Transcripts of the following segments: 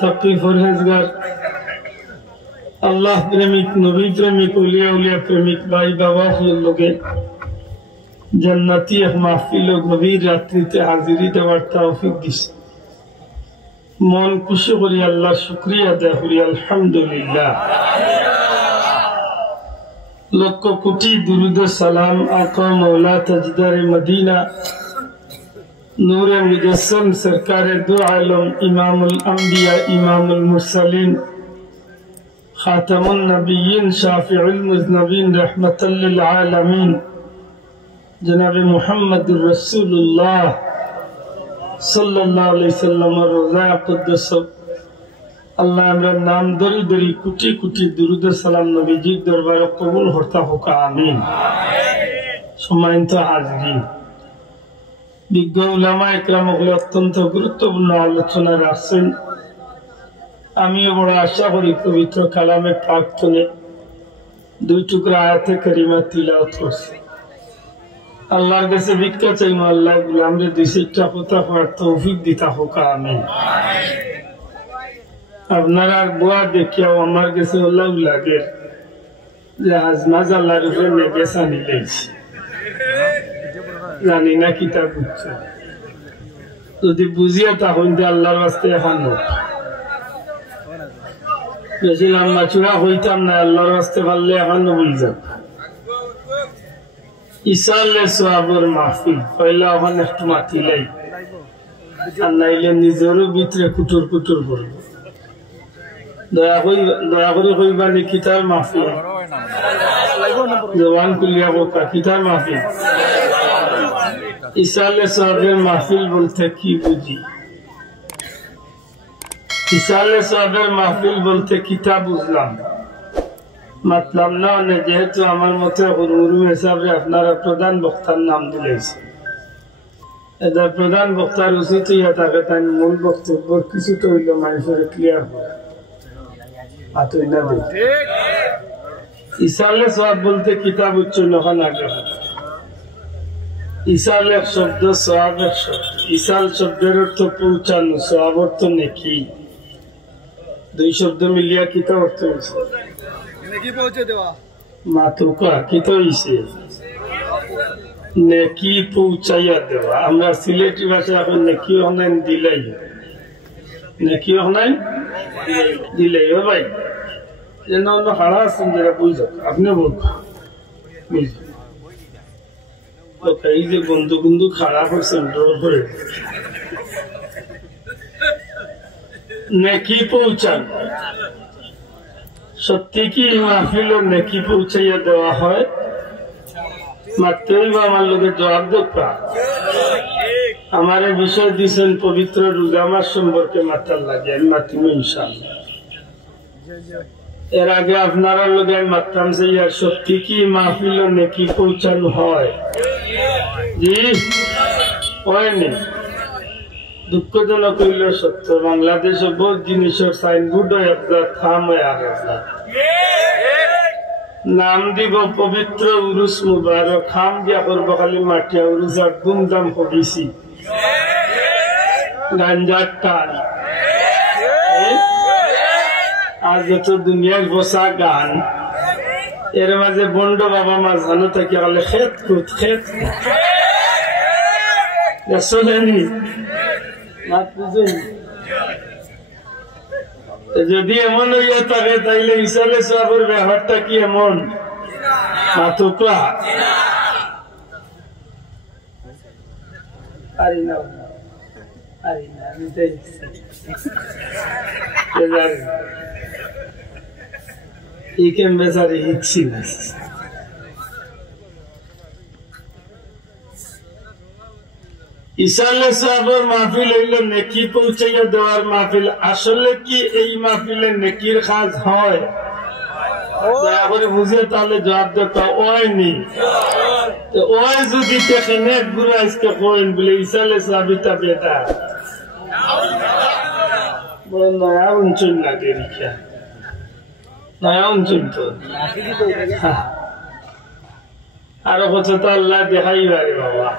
তাকি ফরহেজগার আল্লাহ প্রেমিক নবী প্রেমিক উলিয়া উলিয়া প্রেমিক ভাই বাবা লোকে জান্নাতি এক মাহফিল ও গভীর রাত্রিতে হাজিরি দেওয়ার তৌফিক দিছে। মন খুশি করি আল্লাহ শুকরিয়া আদায় করি আলহামদুলিল্লাহ। লক্ষ কোটি দুরুদ সালাম আকা মৌলা তাজদারে মদিনা নূরে মুজস্সম সরকারে দু আলম ইমামুল আম্বিয়া ইমামুল মুরসালিন খাতামুন নবিয়্যিন শাফিউল মুজনবিন রাহমাতাল লিল আলামিন জনাবে মুহাম্মদুর রাসূলুল্লাহ সাল্লাল্লাহু আলাইহি সাল্লামের রোজা কুদ্দুস আল্লাহ আমরা নাম ধরি ধরি কোটি কোটি দুরুদ সালাম নবীজির দরবারে কবুল হতা হোক আমিন। সম্মানিত হাজিরিন, বিজ্ঞ উলামা ইকরাম অত্যন্ত গুরুত্বপূর্ণ আলোচনা রাখছেন। আমিও বড় আশা করি পবিত্র কালামে পাক তুলে দুই টুকরা আয়াতে কারিমা তিলাওয়াত করছি। আল্লাহর কাছে ভিক্ষা চাইমু, আল্লাহ আমরা দুই চারটা কথা হওয়ার তৌফিক দিতা হোক আমিন। আপনারা বুয়া দেখিয়াও আমার কাছে আল্লাহ লাগে যে আজমাজ আল্লাহর উপরে নেগেছা নিলেছি, জানি না কিতা বুঝছে। যদি বুঝিয়া তখন আল্লাহর রাস্তে এখন বেশি লম্বা চূড়া হইতাম না, আল্লাহর রাস্তে পারলে এখন বুঝতাম। ইসালে সোয়াবের মাহফিল পয়লা ওখানে একটু মাতিলাই, আর নাইলে নিজেরও ভিতরে কুটুর কুটুর করবো। দয়া করে কইবানি কিতার মাহফিল, জবান কুলিয়া বোকা কিতার মাহফিল। ইসালে সোয়াবের মাহফিল বলতে কি বুঝি? ইসালে সোয়াবের মাহফিল বলতে কিতা বুঝলাম মাতলাম না, যেহেতু আমার মতে হুরুমুরু হিসাবে আপনারা প্রধান বক্তার নাম দিলেছে, এটা প্রধান বক্তার উচিত ইয়া থাকে তাই মূল বক্তব্য কিছুটা হইল মানুষের ক্লিয়ার হয়। ইসালে সোয়াব বলতে কিতাব উচ্চারণ আগে, ইসাল এক শব্দ সোয়াব এক শব্দ। ইসাল শব্দের অর্থ পৌঁছানো, সোয়াব অর্থ নেকি। দুই শব্দ মিলিয়া কিতা অর্থ হয়েছে মাতুকা কিতা হয়েছে নেকি পৌঁছাইয়া দেওয়া। আমরা সিলেটি ভাষায় এখন নেকি হনাইন দিলাই, নেকি হনাইন দিলাই। ও ভাই যেন অন্য হারা আছেন যারা বুঝো, আপনি বলবো বুঝো এই যে বন্ধু বন্ধু খারাপ হয়েছেন ডর করে নেকি পৌঁছান। সত্যি কি মাহফিল নেকি পৌঁছাইয়া দেওয়া হয়? মাত্রই বা আমার লোকের জবাব দেখা আমার বিষয় দিচ্ছেন পবিত্র রোজা মাস সম্পর্কে মাতার লাগে, আমি মাতিব ইনশাআল্লাহ। এর আগে আপনারা লোকে আমি মাত্রাম সেই আর সত্যি কি মাহফিল নেকি পৌঁছানো হয়? জি হয়নি। দুঃখজনক হইল সত্য, বাংলাদেশে বহু জিনিসের সাইনবোর্ড থাম হয়ে আসা নাম দিব পবিত্র উরুস মুবারক, খাম দিয়া করবো খালি মাটিয়া উরুস আর ধুমধাম হবিছি গাঞ্জার টান। আজ যত দুনিয়ার বসা গান, এর মাঝে বন্ড বাবা মাঝখানে থেকে বলে খেত খুত খেত শোনেনি। যদি এমন হইয়া থাকে তাইলে ইসালে সাহেবের ব্যাপারটা কি এমন মাতুকা পারি না আমি এই কেম বেচারি হিচ্ছি না। ইসালে সাহেবের মাহফিল হইল নেকি পৌঁছাইয়া দেওয়ার মাহফিল। আসলে কি এই মাহফিলে নেকির কাজ হয়? দয়া করে বুঝে তাহলে জবাব দেখা হয়নি। ওই যদি দেখেনে গুরু আজকে কইন বলে ইসালে সাহেবিতা বেটা বড় নয়া অঞ্চল লাগে রিখা, নয়া অঞ্চল তো আরো কথা তো আল্লাহ দেখাইবারে বাবা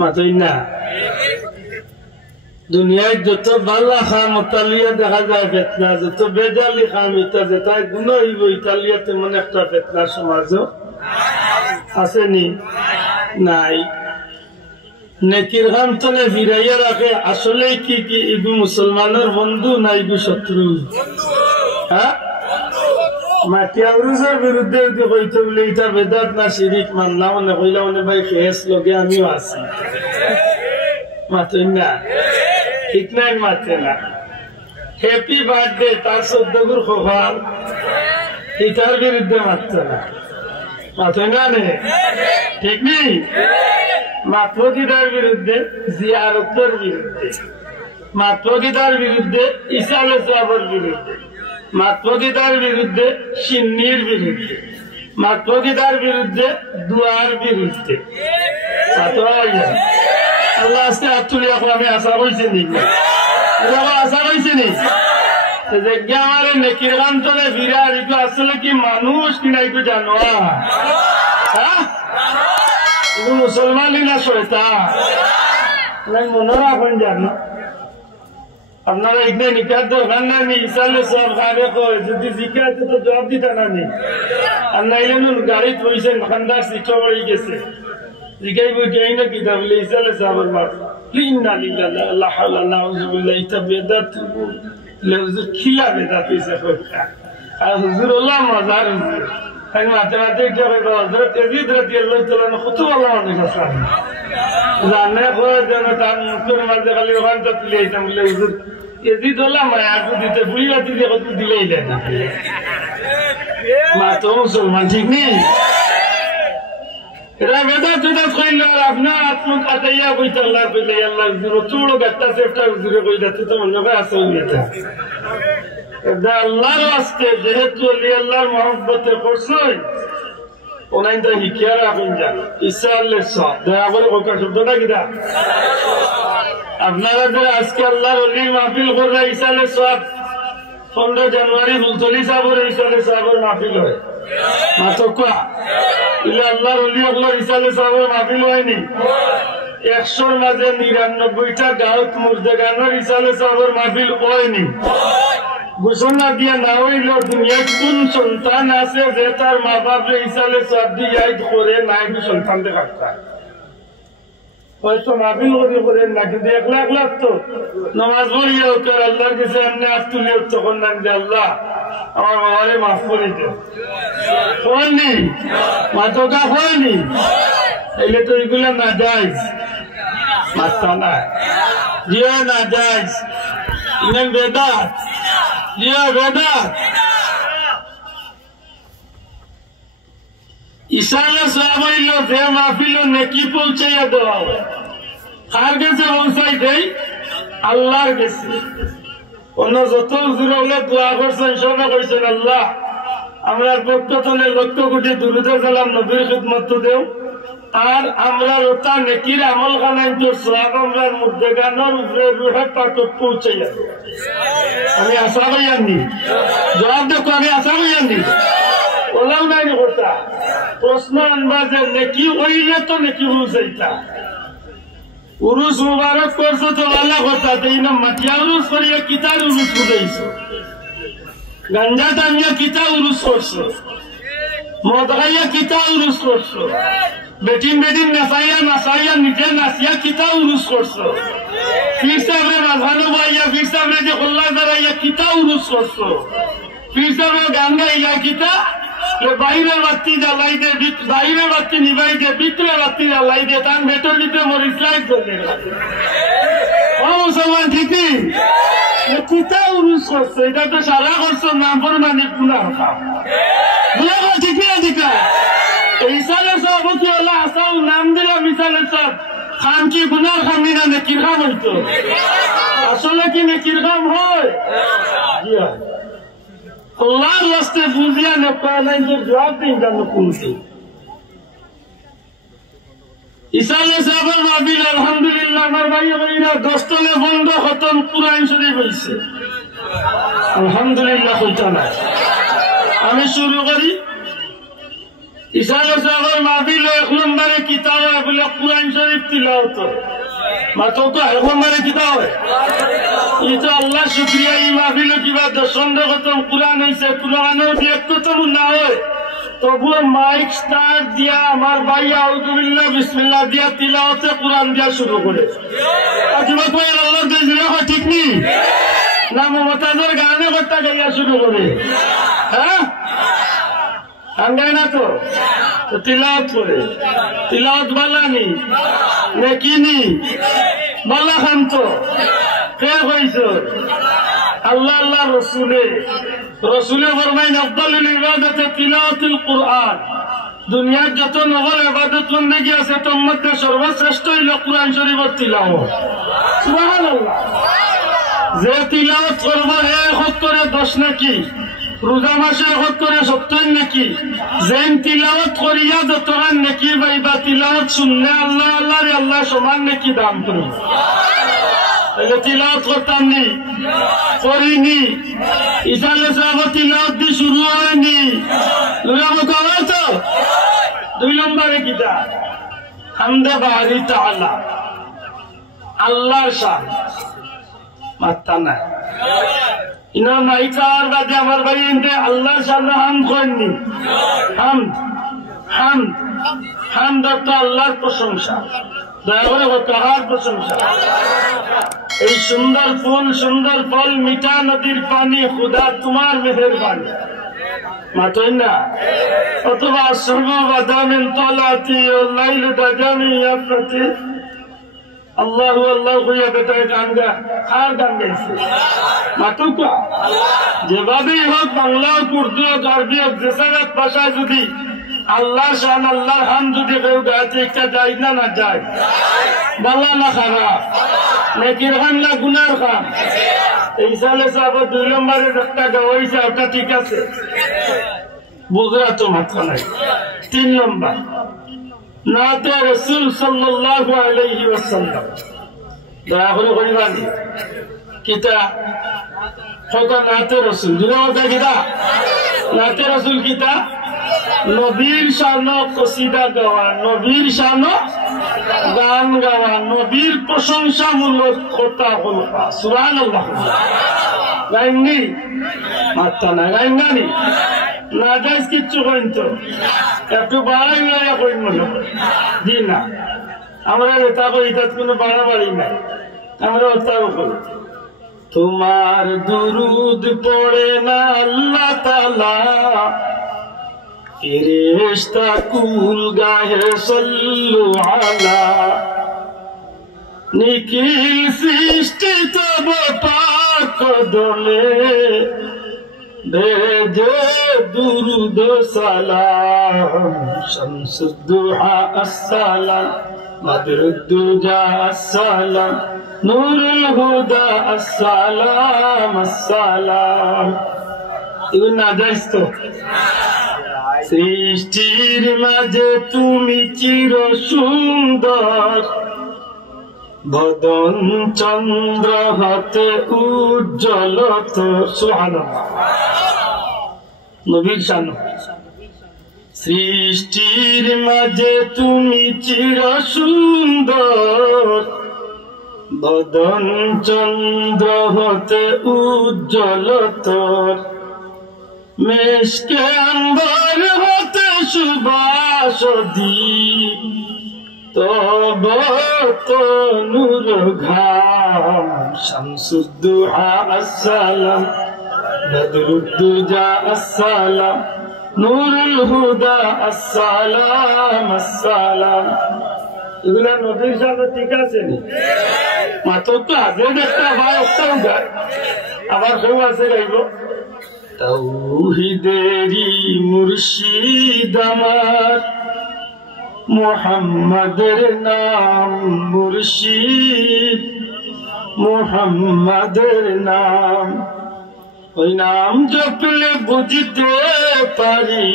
মাতই না। দুনিয়ায় যত বাল্লা খাম তালিয়া দেখা যায় ফেতনা, যত বেজালি খাম ইটা যেটাই গুণ হইব ইতালিয়া তেমন একটা ফেতনার সমাজও আসেনি নাই। নেকির খাম তলে ফিরাইয়া রাখে আসলে কি কি ইগু মুসলমানের বন্ধু না ইগু শত্রু? হ্যাঁ, মাটিয়াউরুজের বিরুদ্ধে যদি কইতে বলে এটা বেদাত না শিরিক মানলাম মানে কইলা মানে ভাই খেস লগে আমিও আছি, মাতেন না, ঠিক নাই মাতে না। হ্যাপি বার্থডে তার 14 গুর খবর এটার বিরুদ্ধে মারত না, মাতে না নে, ঠিক নেই? মাতৃগীতার বিরুদ্ধে, জিয়ারতের বিরুদ্ধে, মাতৃগীতার বিরুদ্ধে, ঈসা আলাইহিস সালামের বিরুদ্ধে, মাতৃগীতার বিরুদ্ধে, সিন্নির বিরুদ্ধে, মাতৃগীতার বিরুদ্ধে, দুয়ার বিরুদ্ধে। আল্লাহ আস্তে হাত তুলি আমি আশা করছি নি, আশা করছি নি আমার নেকির কান্তনে বিরাট এগুলো আসলে কি মানুষ কিনা এগুলো জানো? হ্যাঁ, মুসলমানই না শয়তান, মনে রাখুন জানো। আপনারা এখানে নিকার দরকার নাই, ইসালে সব খাবে কয় যদি জিজ্ঞাসা তো জবাব দিতে না নি। আর নাইলে গাড়ি থইছেন খান্দার সিটো পড়ে গেছে, জিজ্ঞাসা বই যাই না কিতাব ইসালে সাহাবের মাফ লিন্না লিল্লাহ আল্লাহ হাওলা নাউযু বিল্লাহ ইতা বেদাত লেজু খিলা বেদাত হইছে কইতা। আর হুজুরুল্লাহ মজার হুজুর তাই মাতে মাতে কি কইবা হযরত ইয়াজিদ রাদিয়াল্লাহু তাআলা খুতুব আল্লাহ অনেক আছে জানে কয় যেন তার মুখের মাঝে খালি ওখানটা তুলে আইতাম বলে হুজুর ইয়াজিদ ওলা মায়া দিতে বুড়ি বাতি দিয়ে কত দিলেই না মা তো মুসলমান, ঠিক নেই? এরা বেদাত বেদাত কইলে আর আপনার আত্মকাতাইয়া কইতে আল্লাহ কইলে আল্লাহ হুজুর তোড়ো গাট্টা সেফটা হুজুরে কইলা তো মনে হয় আছে এটা এটা আল্লাহর ওয়াস্তে যেহেতু আল্লাহর মহব্বতে করছই ওনাই তো হিকিয়া রাখুন যান ঈসা আলাইহিস সালাম দয়া করে কোকা শব্দটা কিটা আপনারা যে আজকে আল্লাহর ওলির মাহফিল করে ঈসা আলাইহিস সালাম 15 জানুয়ারি ফুলতলি সাহেবের ঈসা আলাইহিস সালামের মাহফিল হয় মাত্র কোয়া ইলা আল্লাহর ওলি আল্লাহর ঈসা আলাইহিস সালামের মাহফিল হয়নি 100-র মাঝে 99টা গায়ক মুর্দে গানের ঈসা আলাইহিস সালামের মাহফিল হয়নি। ঘোষণা দিয়া না হইল দুনিয়ায় কোন সন্তান আছে যে তার মা বাপরে ঈসা আলাইহিস সালাম দিয়ে করে নাই সন্তান দেখাতা হয়তো মাহফিল করে না কিন্তু 1 লাখ লাখ তো নামাজ পড়িয়া উত্তর আল্লাহর কাছে এমনি হাত তুলে তখন নাম যে আল্লাহ আমার বাবারে মাফ করে দেন হয়নি মাতকা হয়নি এলে তো এগুলা না যাইজ মাত্তা না জিয়া না যাইজ ইমান বেদাত জিয়া বেদাত। ঈসা আলাইহিস সালাম হইল যে মাহফিল নেকি পৌঁছাইয়া দেওয়া হয় কার কাছে পৌঁছাই দেয়? আল্লাহর কাছে। অন্য যত হুজুর হলে দোয়া করছেন সবাই কইছেন আল্লাহ আমরা পক্ষ থেকে 1,00,000 কোটি দুরূদ সালাম নবীর খিদমত দেও আর আমরা ওটা নেকির আমল খানাই তোর সওয়াব আমরা মুর্দে গানের উপরে রূহে পাক পৌঁছাইয়া আমি আশা করি জবাব দেখো আমি আশা করি ওলাও নাই কথা প্রশ্ন আনবা যে নেকি হইলে তো নেকি বুঝাইতা উরুস মুবারক করছো তো আল্লাহ কথা এই না মাটিয়া উরুস করিয়া কিতার উরুস বুঝাইছো গাঞ্জা টানিয়া কিতা উরুস করছো মদ খাইয়া কিতা উরুস করছো বেটিন বেটিন নাচাইয়া নিজে নাচিয়া কিতা উরুস করছো ফির সাহেবের মাঝখানে বাইয়া ফির সাহেবের যে খোল্লা দাঁড়াইয়া কিতা উরুস করছো ফির সাহেবের গান গাইয়া কিতা বাইরের বাতি জ্বালাই দে বাইরের বাতি নিবাই দে ভিতরে বাতি জ্বালাই দে তার ভেতর ভিতরে মরিচ লাইট চলে মুসলমান ঠিকই কিতা উরুস করছে এটা তো সারা করছো নাম পর মানে গুনাহ ঠিকই না ঠিক ঈসা আলাইহিস সালাম কি আল্লাহ আসাও নাম দিলাম ঈসা আলাইহিস সালাম খান কি গুনার খামি না নেকির খাম হইতো আসলে কি নেকির খাম হয়? আল্লাহর রাস্তে বুঝিয়া নেপা নাই যে জবাব দিন জানো কোনটি ঈসা আলাইহিস সালামের মাহফিল আলহামদুলিল্লাহ আমার ভাই ভাইরা 10 তলে বন্ধ খতম কুরআন শরীফ হইছে আলহামদুলিল্লাহ কইতা না আমি শুরু করি ঈসা আলাইহিস সালামের মাহফিল 1 নম্বরে কিতাব বলে কুরআন শরীফ তিলাওয়াত মাতো তো এখন মারে কিতা হয় এটা আল্লাহ শুকরিয়া এই মাহফিল কিবা দর্শন খতম কুরআন হইছে কুরআনের এক খতম না হয় তবুও মাইক স্টার্ট দিয়া আমার ভাই আউযুবিল্লাহ বিসমিল্লাহ দিয়া তিলাওয়াতে কুরআন দিয়া শুরু করে আজমা কই আল্লাহ দিলে হয় ঠিক নি না মমতাজের গানে করতে গাইয়া শুরু করে হ্যাঁ গায় না তো তিলাওয়াত করে তিলাওয়াত বালানি নেকিনি বালা খান তো কে কইছ আল্লাহ আল্লাহ রসুলে ফরমাইন আফদালুল ইবাদাতি তিলাওয়াতুল কুরআন দুনিয়ার যত নফল ইবাদত বন্দেগী আছে তার মধ্যে সর্বশ্রেষ্ঠ হলো কুরআন শরীফের তিলাওয়াত সুবহানাল্লাহ যে তিলাওয়াত করবে 1 করে 10 নাকি রোজা মাসে 1 করে 70 নাকি যেন তিলাওয়াত করিয়া যতখান নাকি পাইবা তিলাওয়াত শুনলে আল্লাহ আল্লাহ রে আল্লাহ সমান নাকি দান করবে তাহলে তিলাওয়াত করতাম নি করিনি ইসালে সাহেব তিলাওয়াত দিয়ে শুরু হয়নি তো 2 নম্বরে কিতা হামদে বারি তাআলা আল্লাহর শান মাত্তা না ইনা নাইকার বাদে আমার ভাই ইনতে আল্লাহর শান হামদ করেননি হামদ তো আল্লাহর প্রশংসা দয়া করে কাহার প্রশংসা এই সুন্দর ফুল সুন্দর ফল মিঠা নদীর পানি খুদা তোমার মেহেরবানি মাতই না অথবা সর্ববাদামিন তলাতি লাইল দাজামি ইয়াফতি আল্লাহু আল্লাহ কইয়া বেটায় গান গাইছে মাতুকা যেভাবেই হোক বাংলা উর্দু আরবি যেসব ভাষায় যদি আল্লাহর শান আল্লাহর হাম যদি কেউ গাইতে একটা যায় না যায় বালা না খারাপ নেকির খান না গুনার খান এই সালে সাহেব 2 নম্বরে একটা গাওয়াইছে ওটা ঠিক আছে বুঝরা তো মাথা নাই 3 নম্বর নাতে রাসূল সাল্লাল্লাহু আলাইহি ওয়াসাল্লাম দয়া করে কইবানি কিতা কথা নাতে রাসূল দুটা কিতা নাতে রাসূল কিতা নবীর শানো কসিদা গাওয়া নবীর শানো গান গাওয়া নবীর প্রশংসামূলক কথা বলা সুবহানাল্লাহ গাইনি মাত্তা না গাইনি না যাইস কিচ্ছু কইন তো একটু বাড়াই লইয়া কইন মনে জি না আমরা এটা কই এটা কোনো বাড়াবাড়ি নাই আমরা ওটাও করি তোমার দুরুদ পড়ে না আল্লাহ তাআলা ফেরেশতা কুল গায়ে সাল্লু আলা নিখিল সৃষ্টি তব পাক দলে ভেজে দুরুদ সালাম শামসুদ দুহা আসসালাম বদরুদ দুজা আসসালাম নূরুল হুদা আসসালাম আসসালাম এগুলো না যাইস তো সৃষ্টির মাঝে তুমি চির সুন্দর বদন চন্দ্র হাতে উজ্জ্বল তো সুবহানাল্লাহ নবীর শান সৃষ্টির মাঝে তুমি চির সুন্দর বদন চন্দ্র হতে উজ্জ্বল তোর মেশকে আম্বর হতে সুবাস দীপ তব তনুর ঘাম শামসুদ দুহা আসসালাম বদরুদ দুজা আসসালাম নূরুল হুদা আসসালাম আসসালাম এগুলা নবীর সাথে ঠিক আছে নি মাত্র তো আগে একটা ভাই একটাও গায় আবার কেউ আছে গাইব তাওহীদেরি মুর্শিদ আমার মুহাম্মাদের নাম মুর্শিদ মুহাম্মাদের নাম ওই নাম জপলে বুঝতে পারি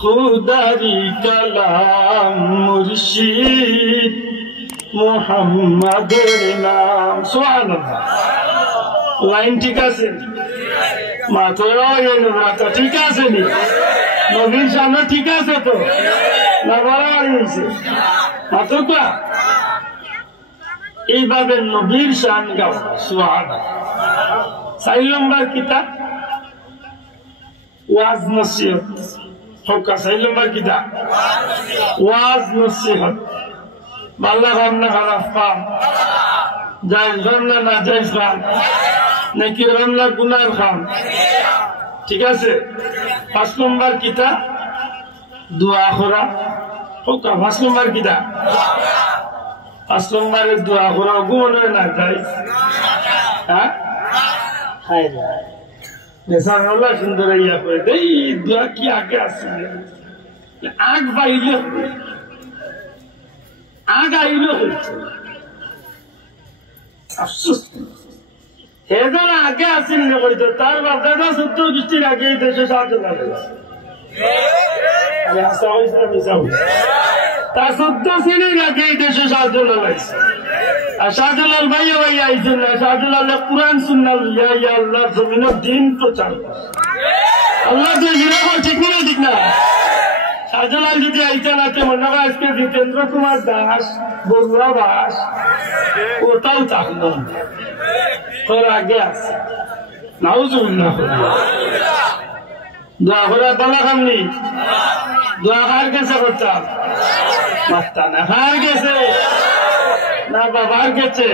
খুদারি কালাম মুর্শিদ মুহাম্মাদের নাম সুবহানাল্লাহ লাইন ঠিক আছে মাথা ঠিক আছে নি নবীর সামনে ঠিক আছে তো না বাড়াবাড়ি হয়েছে মাত্র এইভাবে নবীর শান গাও সুবহানাল্লাহ। 4 নম্বর কিতাব ওয়াজ নসিহত হোকা। 4 নম্বর কিতাব ওয়াজ নসিহত। বাল্লা কাম না খারাপ কাম, জায়েজ কাম না নাজায়েজ কাম, নাকি রান্না গুনার কাম, ঠিক আছে। 5 নম্বর কিতাব দোয়া করা হোকা। 5 নম্বর কিতাব 5 নম্বরের দোয়া করা ঘুমানো না জায়েজ। হ্যাঁ হায় রে নেশার আল্লাহ সুন্দর ইয়া করে এই দোয়া কি আগে আছে আগ বাইলে আগ আইল হয়েছে আফসোস। হে যারা আগে আসেন না কইতো তার বাপদাদা 70 বৃষ্টির আগে এই দেশে শাহজালাল তার 14 শ্রেণীর আগে এই দেশে শাহজালাল আইছে। আর শাহজালাল ভাইয়া ভাইয়া আইছেন না, শাহজালাল কোরআন সুন্নাহ লইয়া ইয়া আল্লাহ জমিনের দিন প্রচার করে। আল্লাহ যে হিরো ঠিক না ঠিক না। শাহজালাল যদি আইতেন আছে মনে হয় আজকে জিতেন্দ্র কুমার দাস বড়ুয়া দাস ওটাও থাকলো তোর আগে আছে। নাউজুবিল্লাহ। দোয়া করার বলা খামনি দোয়া কার গেছে করতাম মাত্তা না কার গেছে না বাবার গেছে।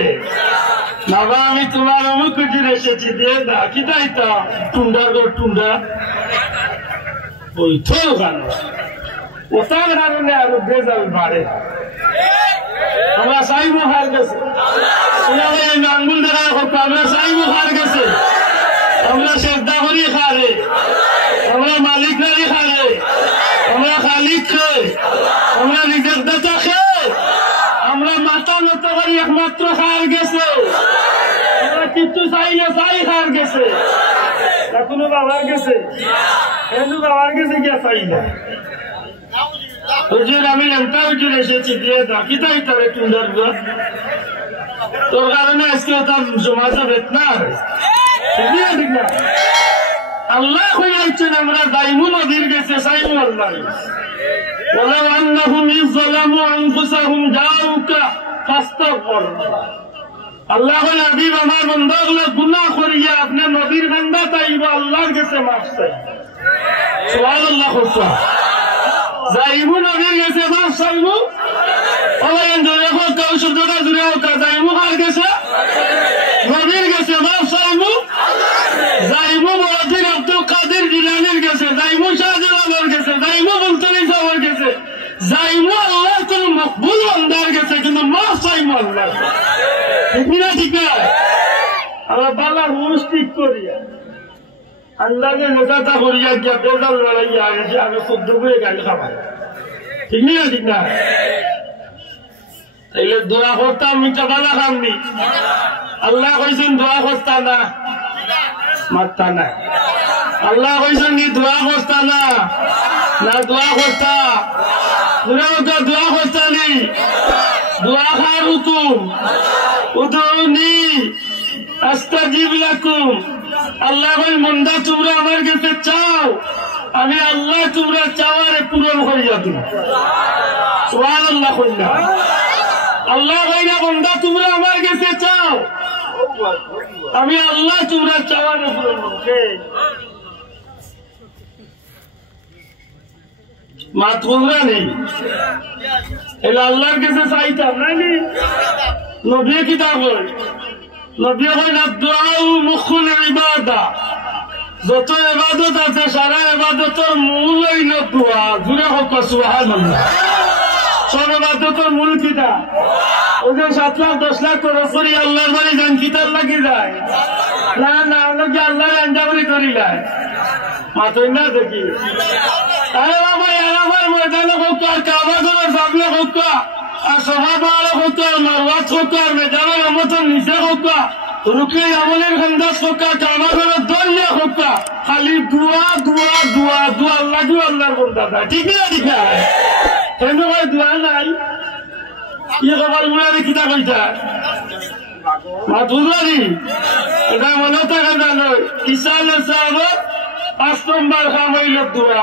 বাবা আমি তোমার অমুক কুটির এসেছি দিয়ে না কি দাইতাম টুন্ডার গো টুন্ডা ওই থল গান ওটার কারণে আরো বেজাল বাড়ে। আমরা সাই মুখার গেছে আঙ্গুল দেখা করতো আমরা সাই মুখার গেছে আমরা শ্রদ্ধা করি খারে আমরা মালিক নারী খারে আমরা খালিক খাই আমরা নিজের দাতা খাই আমরা মাথা নত করি একমাত্র খার গেছে আমরা কিন্তু চাইলে চাই খার গেছে এখনো বাবার গেছে এখনো বাবার গেছে গিয়া চাই না। হুজুর আমি লেমটা হুজুর এসেছি দিয়ে দাকি তাই তারে টুন্ডার তোর কারণে আজকে তার সমাজে বেতনার ঠিক না। আল্লাহ হইয়াছেন আমরা দাইমু নদীর গেছে সাইমু আল্লাহ ولو أنهم إذ ظلموا أنفسهم جاءوك فاستغفروا। আল্লাহ হাবিব আমার বান্দাগুলো গুনাহ করিয়া আপনি নবীর বান্দা তাইব আল্লাহর কাছে মাফ চাই। সুবহানাল্লাহ। যাইমু নবীর কাছে মাফ চাইমু ওলাইন ধরে হোক কাউ শব্দটা জুড়ে হোক যাইমু কার কাছে নবীর কাছে মাফ চাইমু যাইমু মুহাদ্দিস আব্দুল কাদের জিলানীর কাছে যাইমু শাহজালালের কাছে যাইমু মুলতানি সাহেবের কাছে যাইমু আল্লাহর কোন মকবুল বান্দার কাছে কিন্তু মাফ চাইমু আল্লাহ ঠিক না ঠিক না। আমরা বালা হুশ ঠিক করিয়া আল্লাহকে নেতাটা করিয়া গিয়া বেজাল লড়াইয়া এসে আমি শুদ্ধ করে গাড়ি খাবাই ঠিক না ঠিক না। তাইলে দোয়া করতাম মিঠা বালা খামনি আল্লাহ কইছেন দোয়া করতা না মাত্তা না। আল্লাহ কইছেন নি দোয়া করতা না না দোয়া করতা দোয়া করতা নি দোয়া খার হুকুম উদুনি আস্তাজিব লাকুম। আল্লাহ কই মন্দা তোমরা আমার কাছে চাও আমি আল্লাহ তোমরা চাওয়ারে পূরণ করিয়া দিব। সুবহানাল্লাহ। কইলা আল্লাহ কইরা মন্দা তোমরা আমার কাছে চাও আমি আল্লাহ তোমরা চাওয়ারে পূরণ করব। মাত বলরা নেই এলা আল্লাহর কাছে চাইতাম নাকি নবী কিতাব নবী হয় না দুআউ মুখুল ইবাদা। যত ইবাদত আছে সারা ইবাদতের মূল হইল দোয়া। জুড়ে হোক সুবহানাল্লাহ। সব ইবাদতের মূল কিতা ওই যে 7 লাখ 10 লাখ খরচ করি আল্লাহর বাড়ি যান কিতাব লাগি যায় না না লোকে আল্লাহর আঞ্জাবরি করিলায় মাতই না দেখি আরে বাবা আবার ময়দানে হোক আর কাবা ঘরের সামনে হোক আর সহাবারে হোক আর মারওয়াত হোক আর মেজানের মতন নিচে হোক রুকে আমলের খন্দাস হোক কাবা ঘরের দরিয়া হোক খালি দোয়া দোয়া দোয়া দোয়া আল্লাহ দোয়া আল্লাহর বন্দা ঠিক না ঠিক না। কেন ভাই দোয়া নাই ইয়ে খবর গুলারে কিতা কইতা মাতুরি এটা মনে থাকে জানো ইসালে সাহেব 5 নম্বর কাম হইল দোয়া।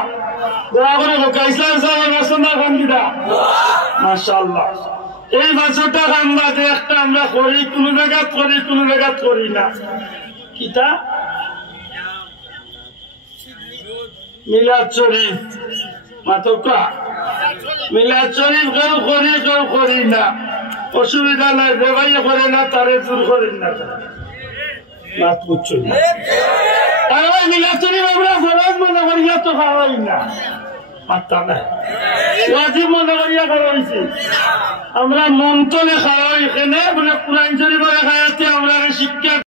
দোয়া করে হোক ইসালে সাহেব 5 নম্বর কাম কিতা মাশাআল্লাহ এই 500টা কাম বাদে একটা আমরা করি, কোন জায়গাত করি, কোন জায়গাত করি না। কিতা মিলাদ শরীফ, মাতকা মিলাদ শরীফ কেউ করি, কেউ করি না, অসুবিধা নাই। বেবাই করে না, তারে জোর করেন না, রাত করছো না। মিলাদ শরীফ আমরা ফরজ মনে করিয়া তো খাওয়াই না, মাত্রা নাই, ওয়াজিব মনে করিয়া খাওয়াইছি। আমরা মন তলে খাওয়াই, এখানে বলে কোরআন শরীফের খাওয়াতে আমরা শিক্ষা